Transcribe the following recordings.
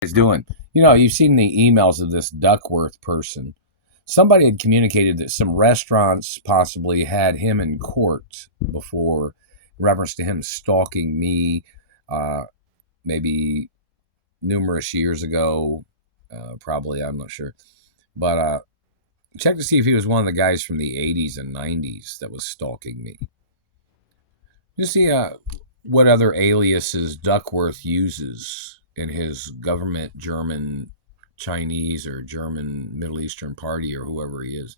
He's doing. You know, you've seen the emails of this Duckworth person. Somebody had communicated that some restaurants possibly had him in court before, in reference to him stalking me, uh, maybe numerous years ago. Probably, I'm not sure. But check to see if he was one of the guys from the 80s and 90s that was stalking me. Just see what other aliases Duckworth uses in his government German, Chinese, or German Middle Eastern party, or whoever he is.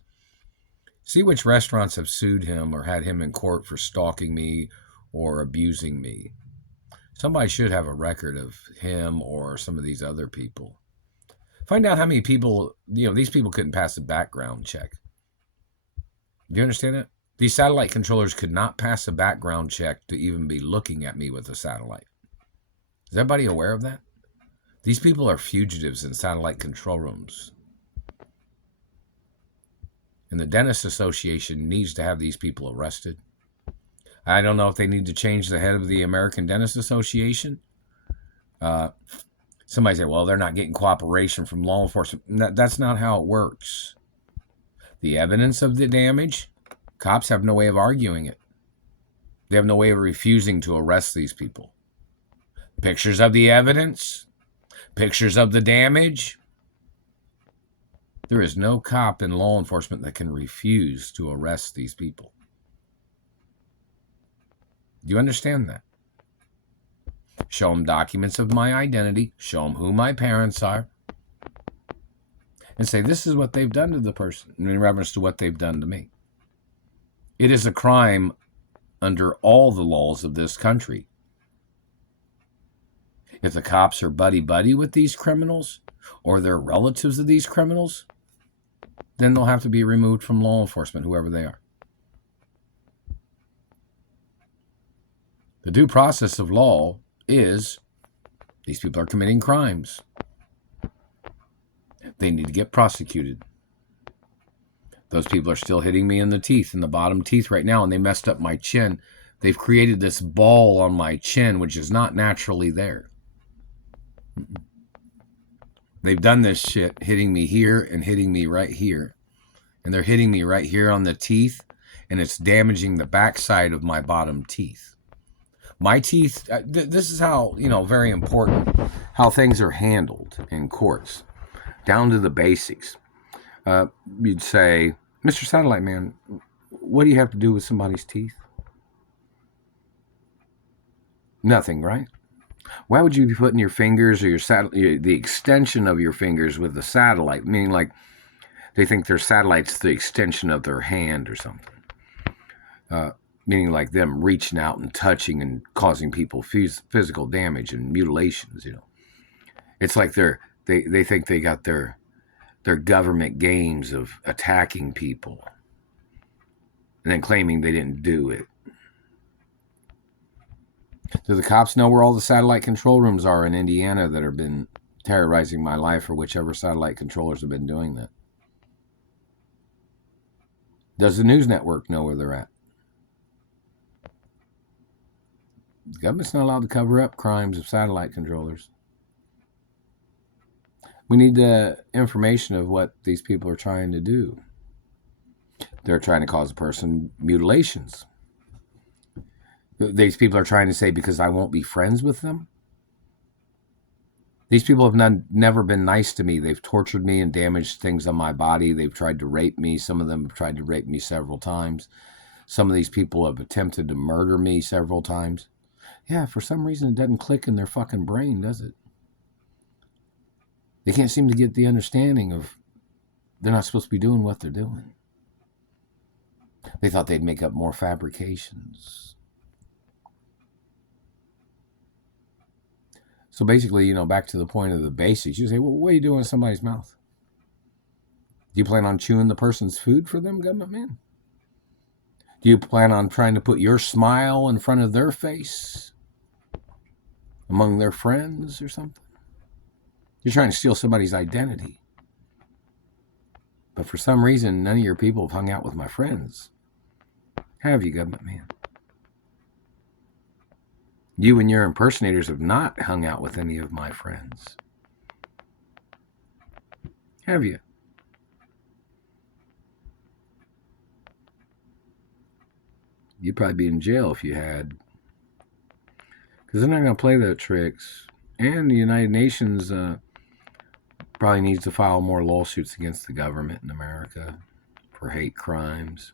See which restaurants have sued him or had him in court for stalking me or abusing me. Somebody should have a record of him or some of these other people. Find out how many people, these people couldn't pass a background check. Do you understand that? These satellite controllers could not pass a background check to even be looking at me with a satellite. Is everybody aware of that? These people are fugitives in satellite control rooms. And the Dentist Association needs to have these people arrested. I don't know if they need to change the head of the American Dentist Association. Somebody said, well, they're not getting cooperation from law enforcement. That's not how it works. The evidence of the damage, cops have no way of arguing it. They have no way of refusing to arrest these people. Pictures of the evidence, pictures of the damage. There is no cop in law enforcement that can refuse to arrest these people. Do you understand that? Show them documents of my identity, show them who my parents are, and say, this is what they've done to the person in reference to what they've done to me. It is a crime under all the laws of this country. If the cops are buddy-buddy with these criminals or they're relatives of these criminals, then they'll have to be removed from law enforcement, whoever they are. The due process of law is these people are committing crimes. They need to get prosecuted. Those people are still hitting me in the teeth, in the bottom teeth right now, and they messed up my chin. They've created this ball on my chin, which is not naturally there. They've done this shit, hitting me here and hitting me right here. And they're hitting me right here on the teeth, and it's damaging the backside of my bottom teeth. My teeth, this is how, very important, how things are handled in courts, down to the basics. You'd say, Mr. Satellite Man, what do you have to do with somebody's teeth? Nothing, right? Why would you be putting your fingers or the extension of your fingers with the satellite? Meaning like they think their satellite's the extension of their hand or something. Meaning like them reaching out and touching and causing people physical damage and mutilations, It's like they think they got their government games of attacking people and then claiming they didn't do it. Do the cops know where all the satellite control rooms are in Indiana that have been terrorizing my life, or whichever satellite controllers have been doing that? Does the news network know where they're at? The government's not allowed to cover up crimes of satellite controllers. We need the information of what these people are trying to do. They're trying to cause a person mutilations. These people are trying to say because I won't be friends with them. These people have never been nice to me. They've tortured me and damaged things on my body. They've tried to rape me. Some of them have tried to rape me several times. Some of these people have attempted to murder me several times. Yeah, for some reason it doesn't click in their fucking brain, does it? They can't seem to get the understanding of they're not supposed to be doing what they're doing. They thought they'd make up more fabrications. So basically, back to the point of the basics. You say, well, what are you doing in somebody's mouth? Do you plan on chewing the person's food for them, government man? Do you plan on trying to put your smile in front of their face among their friends or something? You're trying to steal somebody's identity. But for some reason, none of your people have hung out with my friends. Have you, government man? You and your impersonators have not hung out with any of my friends. Have you? You'd probably be in jail if you had. Because they're not going to play their tricks. And the United Nations probably needs to file more lawsuits against the government in America for hate crimes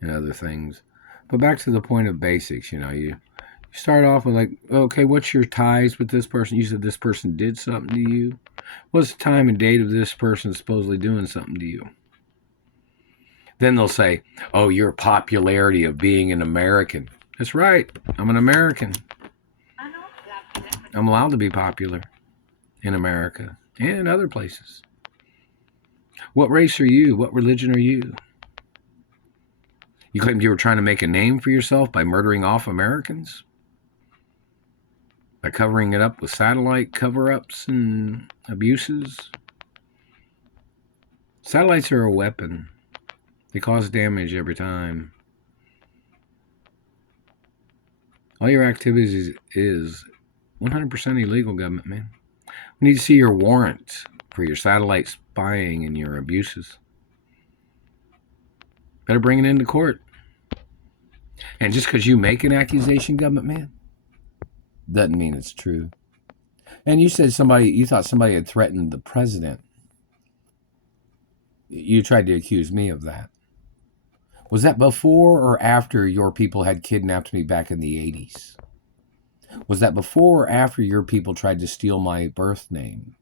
and other things. But back to the point of basics, you start off with like, okay, what's your ties with this person? You said this person did something to you. What's the time and date of this person supposedly doing something to you? Then they'll say, oh, your popularity of being an American. That's right. I'm an American. I'm allowed to be popular in America and in other places. What race are you? What religion are you? You claimed you were trying to make a name for yourself by murdering off Americans? By covering it up with satellite cover-ups and abuses? Satellites are a weapon. They cause damage every time. All your activities is 100% illegal, government man. We need to see your warrant for your satellite spying and your abuses. Better bring it into court. And just because you make an accusation, government man, doesn't mean it's true. And you said you thought somebody had threatened the president. You tried to accuse me of that. Was that before or after your people had kidnapped me back in the 80s? Was that before or after your people tried to steal my birth name?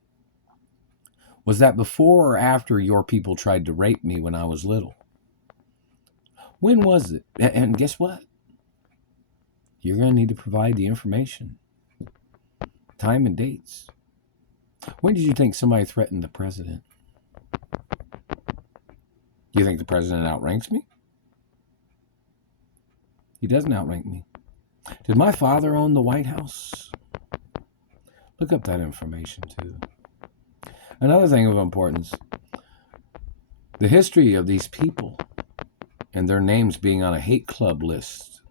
Was that before or after your people tried to rape me when I was little? When was it? And guess what? You're going to need to provide the information. Time and dates. When did you think somebody threatened the president? Do you think the president outranks me? He doesn't outrank me. Did my father own the White House? Look up that information too. Another thing of importance, the history of these people and their names being on a hate club list.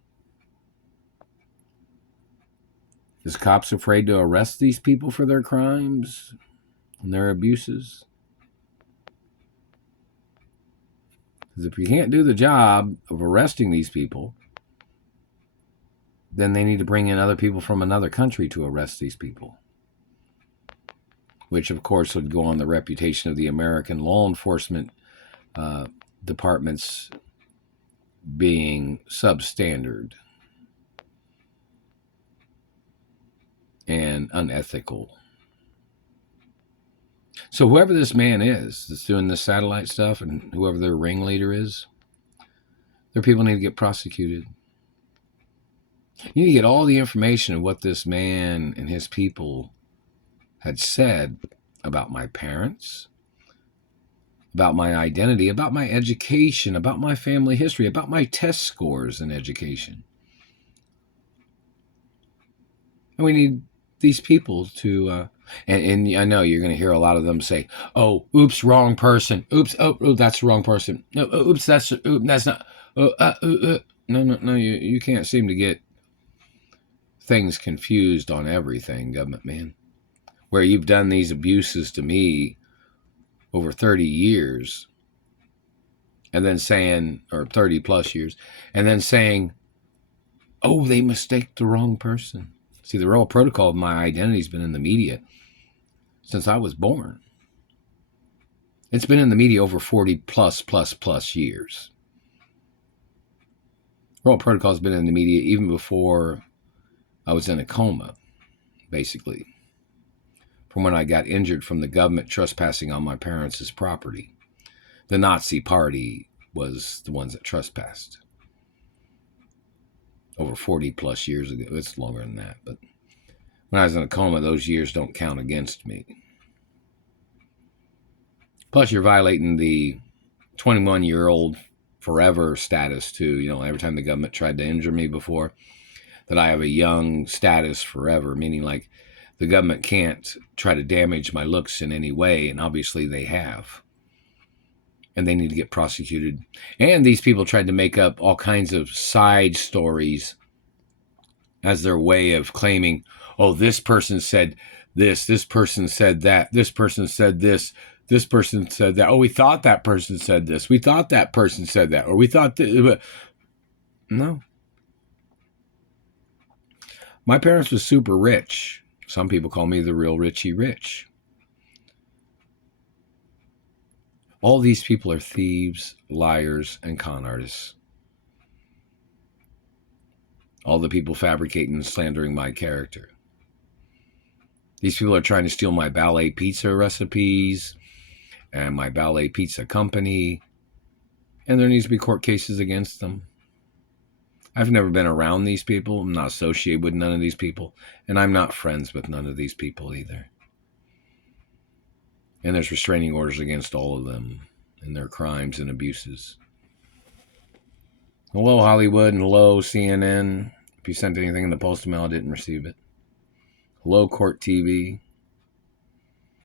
Is cops afraid to arrest these people for their crimes and their abuses? Because if you can't do the job of arresting these people, then they need to bring in other people from another country to arrest these people. Which, of course, would go on the reputation of the American law enforcement departments being substandard and unethical. So whoever this man is that's doing this satellite stuff and whoever their ringleader is, their people need to get prosecuted. You need to get all the information of what this man and his people had said about my parents, about my identity, about my education, about my family history, about my test scores in education. And we need these people to, and I know you're going to hear a lot of them say, oh, oops, wrong person. Oops, oh, that's the wrong person. No, oops, that's not. No, you can't seem to get things confused on everything, government man. Where you've done these abuses to me over 30 years, and then saying, or 30 plus years, and then saying, oh, they mistake the wrong person. See, the Royal Protocol of my identity has been in the media since I was born. It's been in the media over 40 plus years. Royal Protocol has been in the media even before I was in a coma, basically, from when I got injured from the government trespassing on my parents' property. The Nazi Party was the ones that trespassed. Over 40 plus years ago. It's longer than that, but when I was in a coma, those years don't count against me. Plus, you're violating the 21-year-old forever status too. Every time the government tried to injure me before, that I have a young status forever, meaning like the government can't try to damage my looks in any way, and obviously they have. And they need to get prosecuted. And these people tried to make up all kinds of side stories as their way of claiming, oh, this person said This person said that, this person said this person said that. Oh, we thought that person said this. We thought that person said that. Or we thought that. No. My parents were super rich. Some people call me the real Richie Rich. All these people are thieves, liars, and con artists. All the people fabricating and slandering my character. These people are trying to steal my ballet pizza recipes and my ballet pizza company. And there needs to be court cases against them. I've never been around these people. I'm not associated with none of these people. And I'm not friends with none of these people either. And there's restraining orders against all of them and their crimes and abuses. Hello, Hollywood, and hello, CNN. If you sent anything in the postal mail, I didn't receive it. Hello, Court TV.